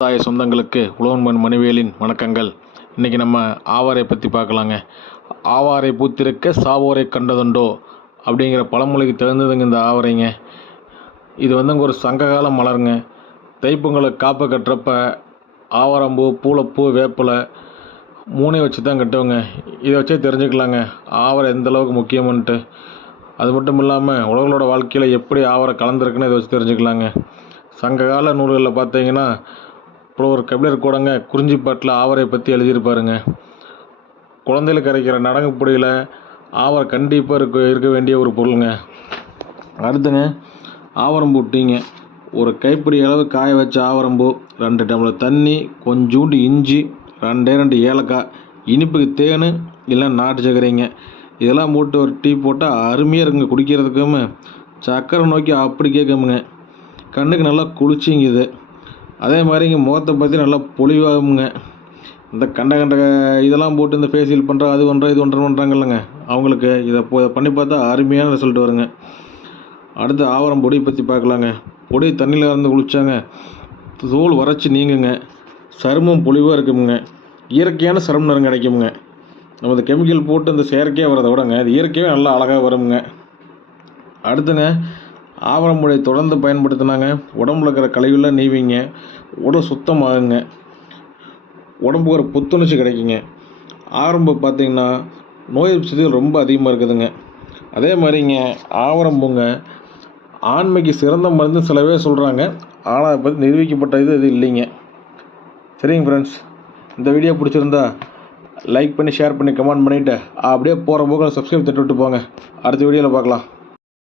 விவசாய சொந்தங்களுக்கு உழவன்மன் மணிவேலின் வணக்கங்கள். இன்றைக்கி நம்ம ஆவாரை பற்றி பார்க்கலாங்க. ஆவாரை பூத்திருக்க சாவோரை கண்டதுண்டோ அப்படிங்கிற பழமொழிக்கு தகுந்ததுங்க இந்த ஆவரைங்க. இது வந்துங்க ஒரு சங்ககால மலருங்க. தைப்பொங்கலை காப்பை கட்டுறப்ப ஆவாரம்பூ, பூளைப்பூ, வேப்பிலை மூணையும் வச்சு தான் கட்டுவோங்க. இதை வச்சே தெரிஞ்சுக்கலாங்க ஆவாரை எந்தளவுக்கு முக்கியம்ன்ட்டு. அது மட்டும் இல்லாமல் உழவர்களோட வாழ்க்கையில் எப்படி ஆவாரை கலந்துருக்குன்னு இதை வச்சு தெரிஞ்சுக்கலாங்க. சங்ககால நூல்களில் பார்த்தீங்கன்னா புலவர் கபிலர் கூடங்க குறிஞ்சிப்பாட்டில் ஆவரை பற்றி எழுதியிருப்பாருங்க. குழந்தையில் கரைக்கிற நடங்கு பொடியில் ஆவரை கண்டிப்பாக இருக்க வேண்டிய ஒரு பொருளுங்க. அடுத்துங்க ஆவரம்பூ டீங்க. ஒரு கைப்பிடி அளவு காய வச்ச ஆவரம்பூ, 2 டம்ளர் தண்ணி, கொஞ்சூண்டு இஞ்சி, 2 ஏலக்காய், இனிப்புக்கு தேன் இல்லை நாட்டு சர்க்கரைங்க. இதெல்லாம் போட்டு ஒரு டீ போட்டால் அருமையாக இருக்குங்க. குடிக்கிறதுக்கும் சக்கரை நோக்கி அப்படி கேட்குமுங்க. கண்ணுக்கு நல்லா குளிர்ச்சிங்குது. அதே மாதிரி இங்கே முகத்தை பற்றி நல்லா பொலிவாகுங்க. இந்த கண்ட இதெல்லாம் போட்டு இந்த ஃபேஷியல் பண்ணுறோம், அது பண்ணுறோம், இது பண்ணுறாங்கல்லங்க, அவங்களுக்கு இதை பண்ணி பார்த்தா அருமையான ரிசல்ட் வருங்க. அடுத்து ஆவாரம் பொடி பற்றி பார்க்கலாங்க. பொடி தண்ணியில் இருந்து குளிச்சாங்க தோல் வறட்சி நீங்குங்க. சருமம் பொலிவாக இருக்குமுங்க. இயற்கையான சரும நிறம் கிடைக்குமுங்க. நம்ம இந்த கெமிக்கல் போட்டு இந்த செயற்கையாக வரதை விடங்க அது இயற்கையாக நல்லா அழகாக வருங்க. அடுத்துங்க ஆவாரம் பொடியை தொடர்ந்து பயன்படுத்தினாங்க உடம்புல இருக்கிற கழிவுலாம் நீவிங்க, உடல் சுத்தமாகுங்க, உடம்புக்கு ஒரு புத்துணர்ச்சி கிடைக்குங்க. ஆரம்பு பார்த்திங்கன்னா நோய் எதிர்ப்பு சக்தி ரொம்ப அதிகமாக இருக்குதுங்க. அதே மாதிரிங்க ஆவாரம்பூங்க ஆண்மைக்கு சிறந்த மருந்து சில பேர் சொல்கிறாங்க. ஆனால் அதை பற்றி நிரூபிக்கப்பட்ட இது இல்லைங்க. சரிங்க ஃப்ரெண்ட்ஸ், இந்த வீடியோ பிடிச்சிருந்தா லைக் பண்ணி ஷேர் பண்ணி கமெண்ட் பண்ணிவிட்டு அப்படியே போகிற போக சப்ஸ்கிரைப் தட்டி விட்டு போங்க. அடுத்த வீடியோவில் பார்க்கலாம்.